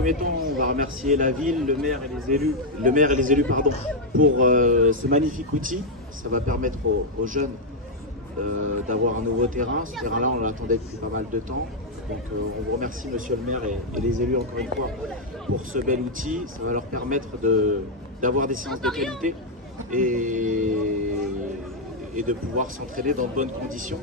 premier temps, on va remercier la ville, le maire et les élus pour ce magnifique outil. Ça va permettre aux jeunes d'avoir un nouveau terrain. Ce terrain-là, on l'attendait depuis pas mal de temps. Donc on vous remercie monsieur le maire et les élus encore une fois pour ce bel outil. Ça va leur permettre d'avoir des séances de qualité et de pouvoir s'entraîner dans de bonnes conditions.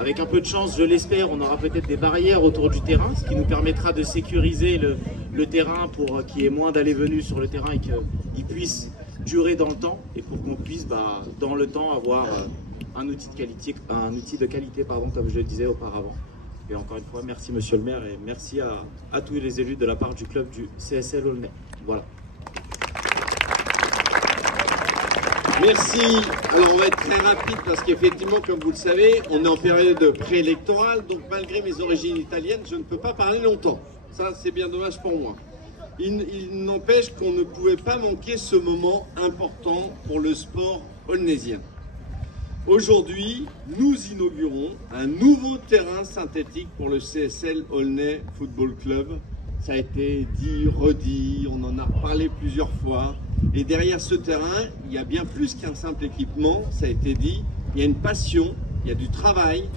Avec un peu de chance, je l'espère, on aura peut-être des barrières autour du terrain, ce qui nous permettra de sécuriser le terrain pour qu'il y ait moins d'allées-venues sur le terrain et qu'il puisse durer dans le temps et pour qu'on puisse dans le temps avoir un outil de qualité, comme je le disais auparavant. Et encore une fois, merci monsieur le maire et merci à tous les élus de la part du club du CSL Aulnay. Voilà. Merci. Alors on va être très rapide parce qu'effectivement, comme vous le savez, on est en période préélectorale, donc malgré mes origines italiennes, je ne peux pas parler longtemps. Ça, c'est bien dommage pour moi. Il n'empêche qu'on ne pouvait pas manquer ce moment important pour le sport aulnaysien. Aujourd'hui, nous inaugurons un nouveau terrain synthétique pour le CSL Aulnay Football Club. Ça a été dit, redit, on en a reparlé plusieurs fois. Et derrière ce terrain, il y a bien plus qu'un simple équipement, ça a été dit. Il y a une passion, il y a du travail,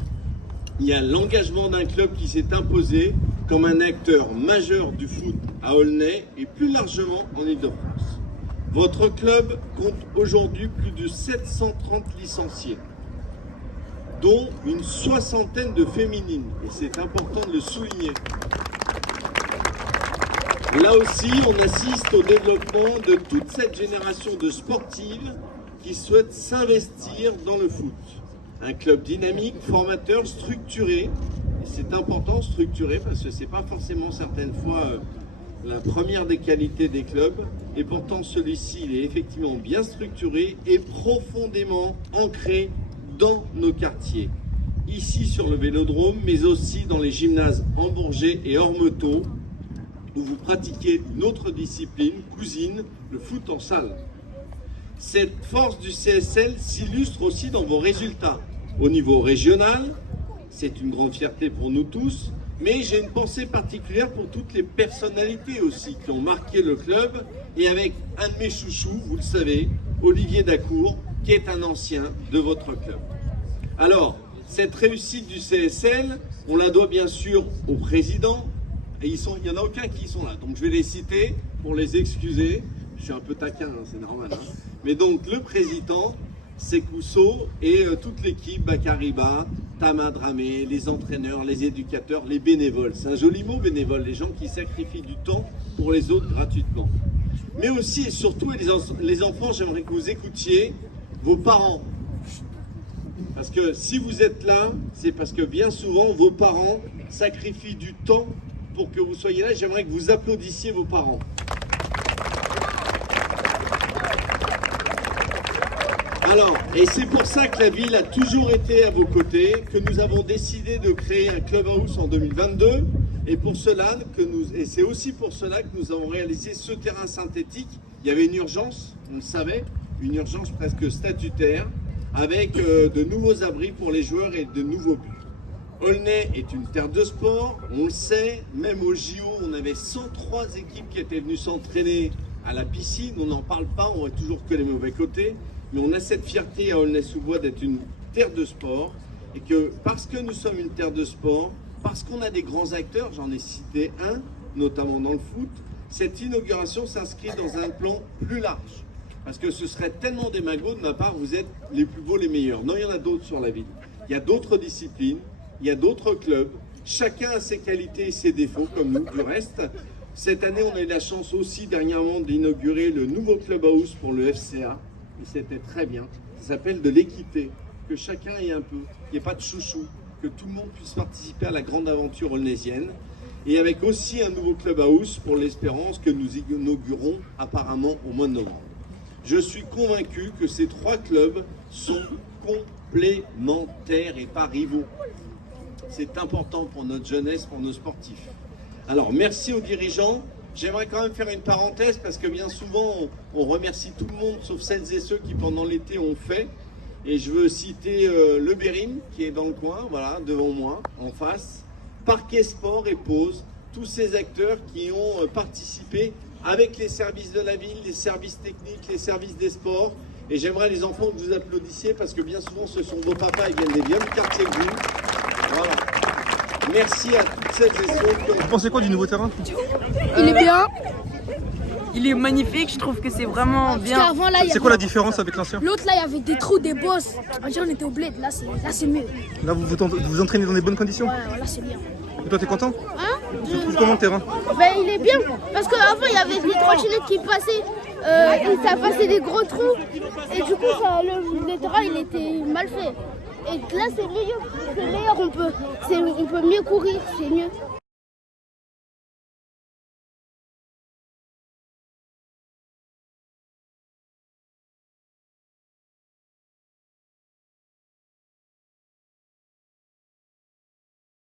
il y a l'engagement d'un club qui s'est imposé comme un acteur majeur du foot à Aulnay et plus largement en Île-de-France. Votre club compte aujourd'hui plus de 730 licenciés, dont une soixantaine de féminines, et c'est important de le souligner. Là aussi, on assiste au développement de toute cette génération de sportives qui souhaitent s'investir dans le foot. Un club dynamique, formateur, structuré, et c'est important structuré parce que c'est pas forcément certaines fois la première des qualités des clubs, et pourtant celui-ci il est effectivement bien structuré et profondément ancré dans nos quartiers. Ici sur le Vélodrome, mais aussi dans les gymnases Hambourgais et Ormetot, où vous pratiquez une autre discipline, cousine, le foot en salle. Cette force du CSL s'illustre aussi dans vos résultats. Au niveau régional, c'est une grande fierté pour nous tous, mais j'ai une pensée particulière pour toutes les personnalités aussi qui ont marqué le club, et avec un de mes chouchous, vous le savez, Olivier Dacour, qui est un ancien de votre club. Alors, cette réussite du CSL, on la doit bien sûr au président, et il n'y en a aucun qui sont là, donc je vais les citer pour les excuser. Je suis un peu taquin, hein, c'est normal. Hein. Mais donc le président, Sekousso, et toute l'équipe, Bakariba, Tama Dramé, les entraîneurs, les éducateurs, les bénévoles. C'est un joli mot, bénévole, les gens qui sacrifient du temps pour les autres gratuitement. Mais aussi et surtout, et les enfants, j'aimerais que vous écoutiez vos parents. Parce que si vous êtes là, c'est parce que bien souvent, vos parents sacrifient du temps pour que vous soyez là. J'aimerais que vous applaudissiez vos parents. Alors, et c'est pour ça que la ville a toujours été à vos côtés, que nous avons décidé de créer un clubhouse en 2022, et pour cela et c'est aussi pour cela que nous avons réalisé ce terrain synthétique. Il y avait une urgence, on le savait, une urgence presque statutaire, avec de nouveaux abris pour les joueurs et de nouveaux buts. Aulnay est une terre de sport, on le sait, même au JO, on avait 103 équipes qui étaient venues s'entraîner à la piscine, on n'en parle pas, on voit toujours que les mauvais côtés, mais on a cette fierté à Aulnay-sous-Bois d'être une terre de sport, et que parce que nous sommes une terre de sport, parce qu'on a des grands acteurs, j'en ai cité un, notamment dans le foot, cette inauguration s'inscrit dans un plan plus large, parce que ce serait tellement démago de ma part, vous êtes les plus beaux, les meilleurs. Non, il y en a d'autres sur la ville, il y a d'autres disciplines, il y a d'autres clubs, chacun a ses qualités et ses défauts, comme nous, du reste. Cette année, on a eu la chance aussi dernièrement d'inaugurer le nouveau clubhouse pour le FCA, et c'était très bien. Ça s'appelle de l'équité, que chacun ait un peu, qu'il n'y ait pas de chouchou, que tout le monde puisse participer à la grande aventure aulnaysienne, et avec aussi un nouveau clubhouse pour l'Espérance que nous inaugurons apparemment au mois de novembre. Je suis convaincu que ces trois clubs sont complémentaires et pas rivaux. C'est important pour notre jeunesse, pour nos sportifs. Alors, merci aux dirigeants. J'aimerais quand même faire une parenthèse parce que bien souvent, on remercie tout le monde, sauf celles et ceux qui, pendant l'été, ont fait. Et je veux citer le Bérim, qui est dans le coin, voilà, devant moi, en face. Parquet Sport et Pause, tous ces acteurs qui ont participé avec les services de la ville, les services techniques, les services des sports. Et j'aimerais les enfants que vous applaudissiez parce que bien souvent ce sont vos papas, ils viennent des vieux quartiers que vous. Voilà. Merci à toutes celles et ceux qui ont... Vous pensez quoi du nouveau terrain? Il est bien. Il est magnifique, je trouve que c'est vraiment bien. Avant, là, C'est quoi la différence avec l'ancien? L'autre, là, il y avait des trous, des bosses. On dirait on était au bled. Là, c'est mieux. Là, vous entraînez dans des bonnes conditions? Ouais, là, c'est bien. Et toi, t'es content? Hein? Tu trouves comment le terrain? Ben, il est bien. Parce qu'avant, il y avait des trottinettes qui passaient. Et ça passait des gros trous. Et du coup, le terrain, il était mal fait. Et là, c'est meilleur. C'est meilleur. On peut mieux courir. C'est mieux.